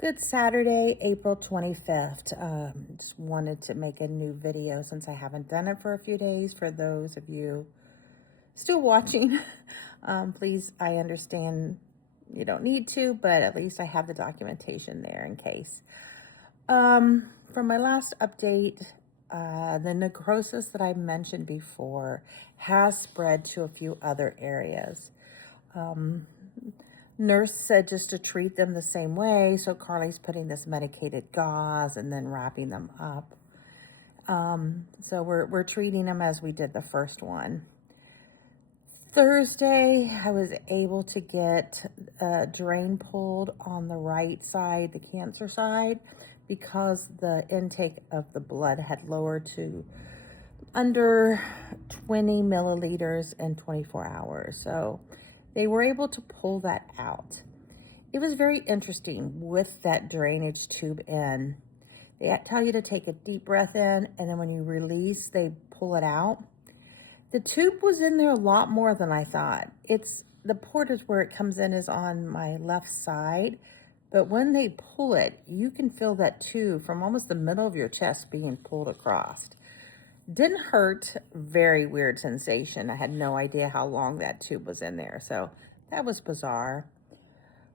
Good Saturday, April 25th. Just wanted to make a new video since I haven't done it for a few days. For those of you still watching, please, I understand you don't need to, but at least I have the documentation there in case. From my last update, the necrosis that I mentioned before has spread to a few other areas. Nurse said just to treat them the same way. So Carly's putting this medicated gauze and then wrapping them up. So we're treating them as we did the first one. Thursday, I was able to get a drain pulled on the right side, the cancer side, because the intake of the blood had lowered to under 20 milliliters in 24 hours. So they were able to pull that out. It was very interesting with that drainage tube in. They tell you to take a deep breath in, and then when you release, they pull it out. The tube was in there a lot more than I thought. The port is where it comes in is on my left side, but when they pull it, you can feel that tube from almost the middle of your chest being pulled across. Didn't hurt, very weird sensation. I had no idea how long that tube was in there, so that was bizarre.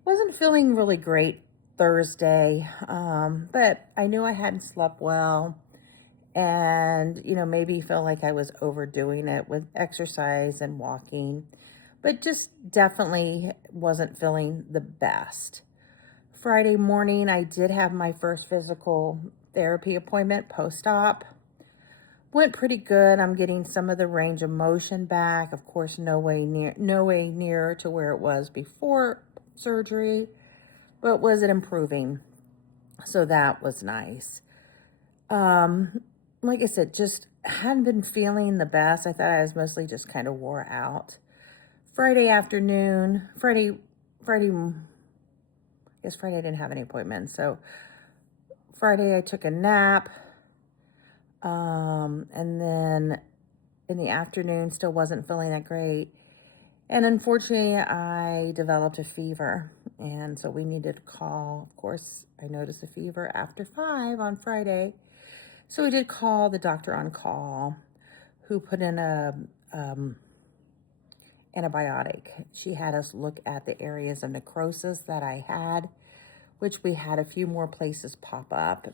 Wasn't feeling really great Thursday, but I knew I hadn't slept well, and maybe felt like I was overdoing it with exercise and walking, but just definitely wasn't feeling the best. Friday morning, I did have my first physical therapy appointment post-op. Went pretty good. I'm getting some of the range of motion back. Of course, no way near to where it was before surgery, but was it improving? So that was nice. Like I said, just hadn't been feeling the best. I thought I was mostly just kind of wore out. Friday afternoon, I guess Friday I didn't have any appointments. So Friday I took a nap. And then in the afternoon, still wasn't feeling that great. And unfortunately, I developed a fever. And so we needed to call. Of course, I noticed a fever after 5 on Friday. So we did call the doctor on call, who put in a antibiotic. She had us look at the areas of necrosis that I had, which we had a few more places pop up.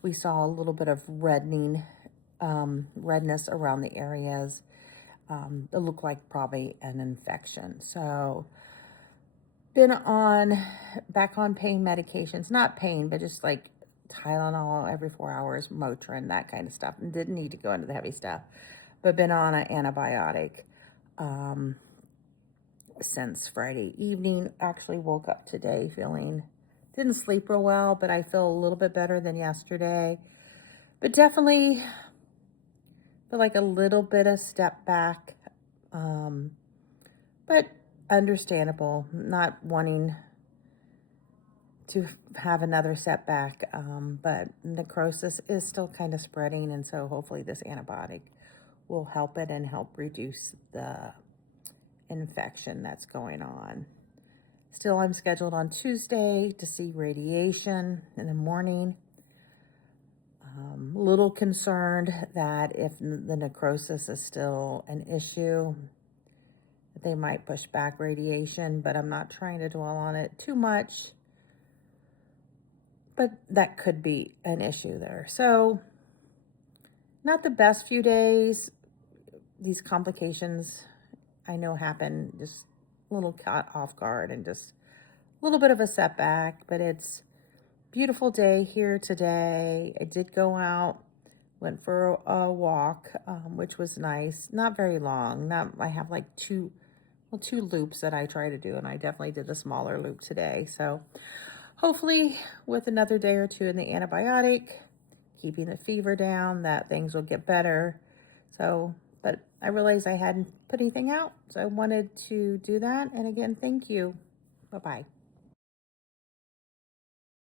We saw a little bit of redness around the areas. It looked like probably an infection. So been back on pain medications, not pain, but just like Tylenol every 4 hours, Motrin, that kind of stuff. And didn't need to go into the heavy stuff, but been on an antibiotic since Friday evening. Actually woke up today didn't sleep real well, but I feel a little bit better than yesterday. But definitely feel like a little bit of step back, but understandable, not wanting to have another setback, but necrosis is still kind of spreading, and so hopefully this antibiotic will help it and help reduce the infection that's going on. Still, I'm scheduled on Tuesday to see radiation in the morning. A little concerned that if the necrosis is still an issue, they might push back radiation, but I'm not trying to dwell on it too much. But that could be an issue there. So, not the best few days. These complications I know happen, just a little caught off guard and just a little bit of a setback, but it's a beautiful day here today. I did go out, went for a walk, which was nice. Not very long. I have like two loops that I try to do, and I definitely did a smaller loop today. So hopefully with another day or two in the antibiotic, keeping the fever down, that things will get better. So, but I realized I hadn't put anything out, so I wanted to do that. And again, thank you. Bye-bye.